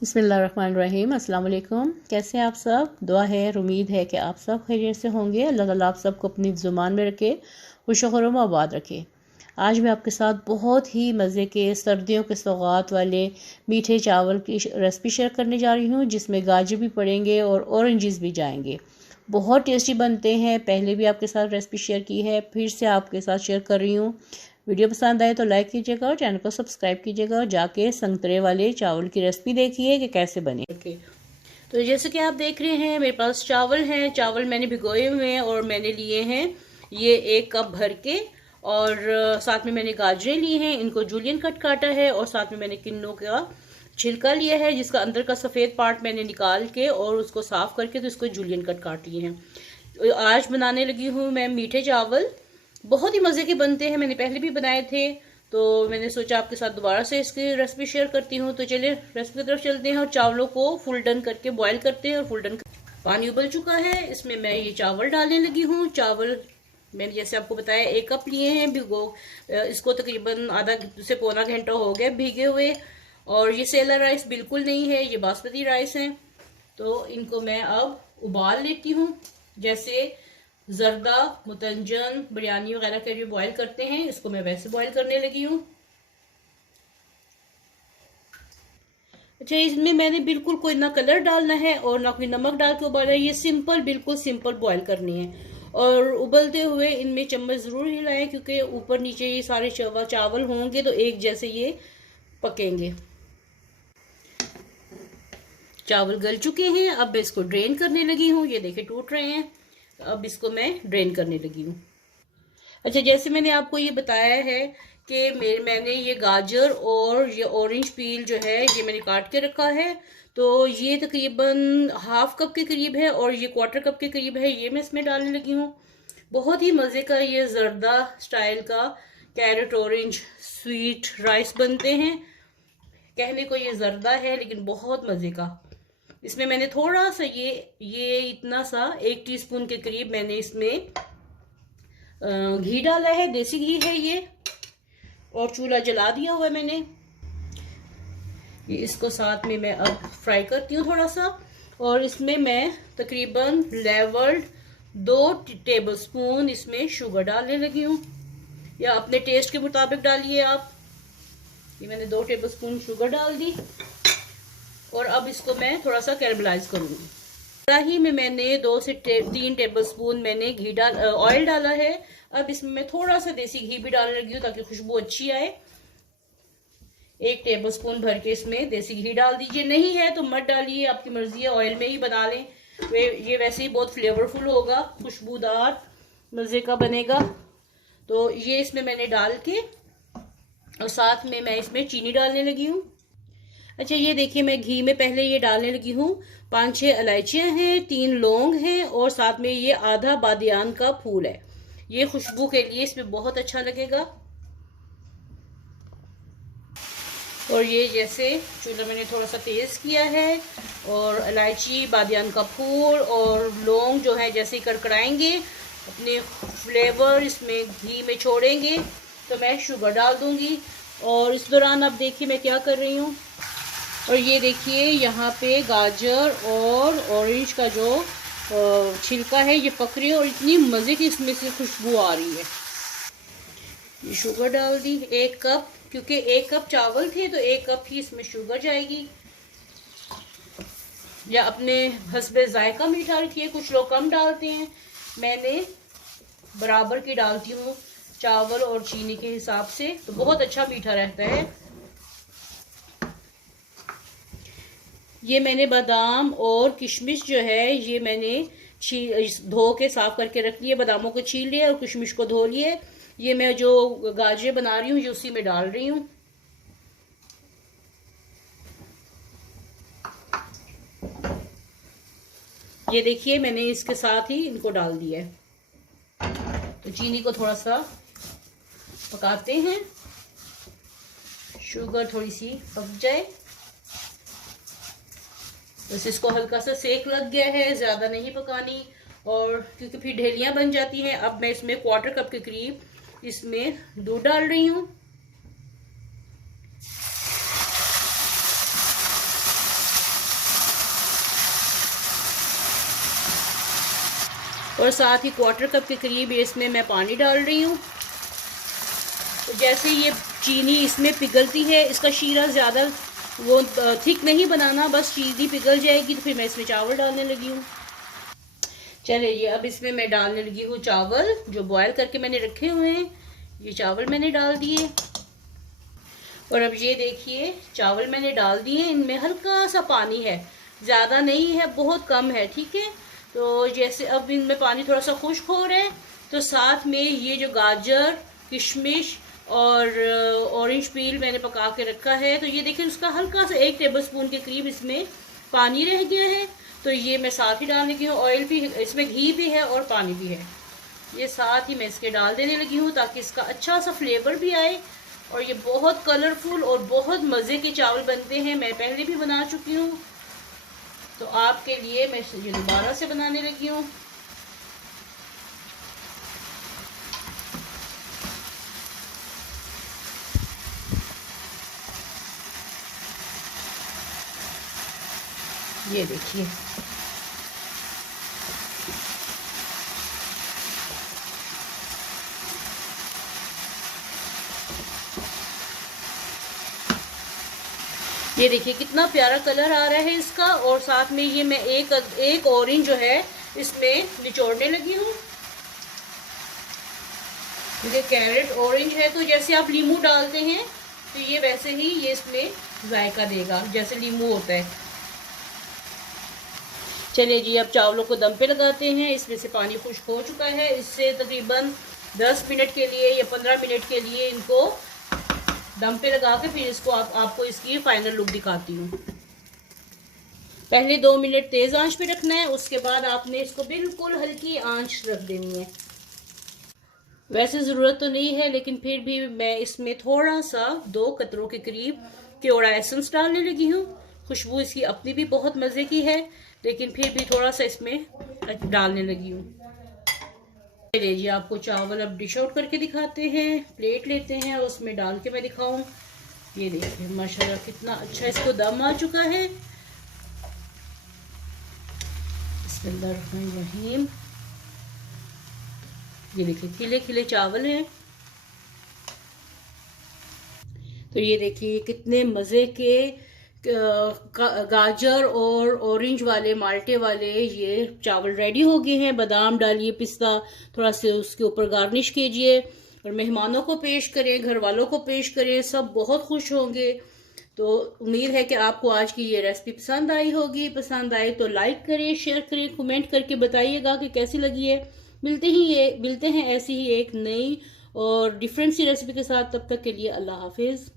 बिस्मिल्लाहिर्रहमानिर्रहीम। अस्सलाम वालेकुम। कैसे हैं आप सब? दुआ है और उम्मीद है कि आप सब खैरियत से होंगे। अल्लाह ताला आप सबको अपनी ज़ुबान में रखे, खुश खुर्रम आबाद रखे। आज मैं आपके साथ बहुत ही मज़े के सर्दियों के सौगात वाले मीठे चावल की रेसिपी शेयर करने जा रही हूँ, जिसमें गाजर भी पड़ेंगे और ऑरेंजेस भी जाएंगे। बहुत टेस्टी बनते हैं। पहले भी आपके साथ रेसिपी शेयर की है, फिर से आपके साथ शेयर कर रही हूँ। वीडियो पसंद आए तो लाइक कीजिएगा और चैनल को सब्सक्राइब कीजिएगा और जाके संतरे वाले चावल की रेसिपी देखिए कि कैसे बने। तो जैसे कि आप देख रहे हैं, मेरे पास चावल हैं। चावल मैंने भिगोए हुए हैं और मैंने लिए हैं ये 1 कप भर के। और साथ में मैंने गाजरें ली हैं, इनको जूलियन कट काटा है। और साथ में मैंने किन्नों का छिलका लिया है, जिसका अंदर का सफ़ेद पार्ट मैंने निकाल के और उसको साफ़ करके तो इसको जूलियन कट काट लिए हैं। आज बनाने लगी हूँ मैं मीठे चावल। बहुत ही मज़े के बनते हैं, मैंने पहले भी बनाए थे, तो मैंने सोचा आपके साथ दोबारा से इसकी रेसिपी शेयर करती हूँ। तो चलिए रेसिपी की तरफ चलते हैं और चावलों को फुल डन करके बॉईल करते हैं। और फुल डन पानी उबल चुका है, इसमें मैं ये चावल डालने लगी हूँ। चावल मैंने जैसे आपको बताया 1 कप लिए हैं। भिगो इसको तकरीबन आधा से पौना घंटा हो गया भीगे हुए। और ये सेला राइस बिल्कुल नहीं है, ये बासमती राइस है। तो इनको मैं अब उबाल लेती हूँ, जैसे जर्दा, मुतंजन, बिरयानी वगैरह के लिए बॉईल करते हैं, इसको मैं वैसे बॉईल करने लगी हूँ। अच्छा, इसमें मैंने बिल्कुल कोई ना कलर डालना है और ना कोई नमक डाल के उबालना है। ये सिंपल, बिल्कुल सिंपल बॉईल करनी है। और उबलते हुए इनमें चम्मच ज़रूर हिलाएं, क्योंकि ऊपर नीचे ये सारे चावल होंगे तो एक जैसे ये पकेंगे। चावल गल चुके हैं, अब मैं इसको ड्रेन करने लगी हूँ। ये देखिए टूट रहे हैं, अब इसको मैं ड्रेन करने लगी हूँ। अच्छा, जैसे मैंने आपको ये बताया है कि मैंने ये गाजर और ये ऑरेंज पील जो है ये मैंने काट के रखा है। तो ये तकरीबन ½ कप के करीब है और ये 1/4 कप के करीब है, ये मैं इसमें डालने लगी हूँ। बहुत ही मज़े का ये जर्दा स्टाइल का कैरेट ऑरेंज स्वीट राइस बनते हैं। कहने को ये जर्दा है, लेकिन बहुत मज़े का। इसमें मैंने थोड़ा सा ये इतना सा 1 टीस्पून के करीब मैंने इसमें घी डाला है, देसी घी है ये। और चूल्हा जला दिया हुआ है मैंने। ये इसको साथ में मैं अब फ्राई करती हूँ थोड़ा सा। और इसमें मैं तकरीबन लेवल्ड 2 टेबलस्पून इसमें शुगर डालने लगी हूँ, या अपने टेस्ट के मुताबिक डालिए आप। ये मैंने 2 टेबलस्पून शुगर डाल दी। और अब इसको मैं थोड़ा सा कैरमलाइज करूँगी। कढ़ाई में मैंने 2 से 3 टेबलस्पून मैंने ऑयल डाला है। अब इसमें मैं थोड़ा सा देसी घी भी डालने लगी हूँ ताकि खुशबू अच्छी आए। 1 टेबलस्पून भर के इसमें देसी घी डाल दीजिए। नहीं है तो मत डालिए, आपकी मर्जी है, ऑयल में ही बना लें। ये वैसे ही बहुत फ्लेवरफुल होगा, खुशबूदार मज़े का बनेगा। तो ये इसमें मैंने डाल के और साथ में मैं इसमें चीनी डालने लगी हूँ। अच्छा, ये देखिए मैं घी में पहले ये डालने लगी हूँ। 5-6 इलायचियाँ हैं, 3 लौंग हैं और साथ में ये आधा बादियान का फूल है। ये खुशबू के लिए इसमें बहुत अच्छा लगेगा। और ये जैसे चूल्हा मैंने थोड़ा सा तेज़ किया है और इलायची, बादियान का फूल और लौंग जो है जैसे ही कड़कड़ाएंगे, अपने फ्लेवर इसमें घी में छोड़ेंगे, तो मैं शुगर डाल दूँगी। और इस दौरान अब देखिए मैं क्या कर रही हूँ। और ये देखिए यहाँ पे गाजर और ऑरेंज का जो छिलका है ये पक रही है और इतनी मज़े की इसमें से खुशबू आ रही है। ये शुगर डाल दी 1 कप, क्योंकि 1 कप चावल थे तो 1 कप ही इसमें शुगर जाएगी। या अपने हस्बे जायका मीठा रखिए, कुछ लोग कम डालते हैं, मैंने बराबर की डालती हूँ चावल और चीनी के हिसाब से, तो बहुत अच्छा मीठा रहता है। ये मैंने बादाम और किशमिश जो है ये मैंने धो के साफ करके रख लिए। बादामों को छील लिया और किशमिश को धो लिए। ये मैं जो गाजरें बना रही हूँ ये उसी में डाल रही हूँ। ये देखिए मैंने इसके साथ ही इनको डाल दिया है। तो चीनी को थोड़ा सा पकाते हैं, शुगर थोड़ी सी पक जाए। बस इसको हल्का सा सेक लग गया है, ज़्यादा नहीं पकानी, और क्योंकि फिर ढेलियाँ बन जाती हैं। अब मैं इसमें 1/4 कप के करीब इसमें दूध डाल रही हूँ। और साथ ही 1/4 कप के करीब इसमें मैं पानी डाल रही हूँ। तो जैसे ये चीनी इसमें पिघलती है, इसका शीरा ज़्यादा वो थिक नहीं बनाना, बस चीनी पिघल जाएगी तो फिर मैं इसमें चावल डालने लगी हूँ। चलिए ये अब इसमें मैं डालने लगी हूँ चावल जो बॉयल करके मैंने रखे हुए हैं। ये चावल मैंने डाल दिए और अब ये देखिए चावल मैंने डाल दिए। इनमें हल्का सा पानी है, ज़्यादा नहीं है, बहुत कम है, ठीक है। तो जैसे अब इनमें पानी थोड़ा सा खुश्क हो रहा है तो साथ में ये जो गाजर, किशमिश और ऑरेंज पील मैंने पका के रखा है, तो ये देखिए उसका हल्का सा 1 टेबलस्पून के करीब इसमें पानी रह गया है। तो ये मैं साथ ही डालने लगी हूँ। ऑयल भी इसमें, घी भी है और पानी भी है, ये साथ ही मैं इसके डाल देने लगी हूँ ताकि इसका अच्छा सा फ्लेवर भी आए। और ये बहुत कलरफुल और बहुत मज़े के चावल बनते हैं। मैं पहले भी बना चुकी हूँ, तो आपके लिए मैं ये दोबारा से बनाने लगी हूँ। ये देखिए ये देखिए कितना प्यारा कलर आ रहा है इसका। और साथ में ये मैं एक ऑरेंज जो है इसमें निचोड़ने लगी हूँ। ये कैरेट ऑरेंज है, तो जैसे आप नींबू डालते हैं तो ये वैसे ही ये इसमें जायका देगा जैसे नींबू होता है। चलिए जी अब चावलों को दम पे लगाते हैं। इसमें से पानी खुश्क हो चुका है। इससे तकरीबन 10 मिनट के लिए या 15 मिनट के लिए इनको दम पे लगा के फिर इसको आपको इसकी फाइनल लुक दिखाती हूँ। पहले 2 मिनट तेज़ आंच पे रखना है, उसके बाद आपने इसको बिल्कुल हल्की आंच रख देनी है। वैसे ज़रूरत तो नहीं है, लेकिन फिर भी मैं इसमें थोड़ा सा 2 कतरों के करीब केवड़ा एसेंस डालने लगी हूँ। खुशबू इसकी अपनी भी बहुत मज़े की है, लेकिन फिर भी थोड़ा सा इसमें डालने लगी हूँ। चलिए जी आपको चावल अब डिश आउट करके दिखाते हैं। प्लेट लेते हैं और उसमें डाल के मैं दिखाऊं। ये देखिए माशाल्लाह कितना अच्छा इसको दम आ चुका है। बिस्मिल्लाहिर्रहमानिर्रहीम। ये देखिए खिले खिले चावल हैं। तो ये देखिए कितने मज़े के गाजर और ऑरेंज वाले माल्टे वाले ये चावल रेडी हो गए हैं। बादाम डालिए, पिस्ता थोड़ा से उसके ऊपर गार्निश कीजिए और मेहमानों को पेश करें, घर वालों को पेश करें, सब बहुत खुश होंगे। तो उम्मीद है कि आपको आज की ये रेसिपी पसंद आई होगी। पसंद आए तो लाइक करें, शेयर करें, कमेंट करके बताइएगा कि कैसी लगी है। मिलते हैं ऐसी ही एक नई और डिफरेंट सी रेसिपी के साथ। तब तक के लिए अल्लाह हाफिज़।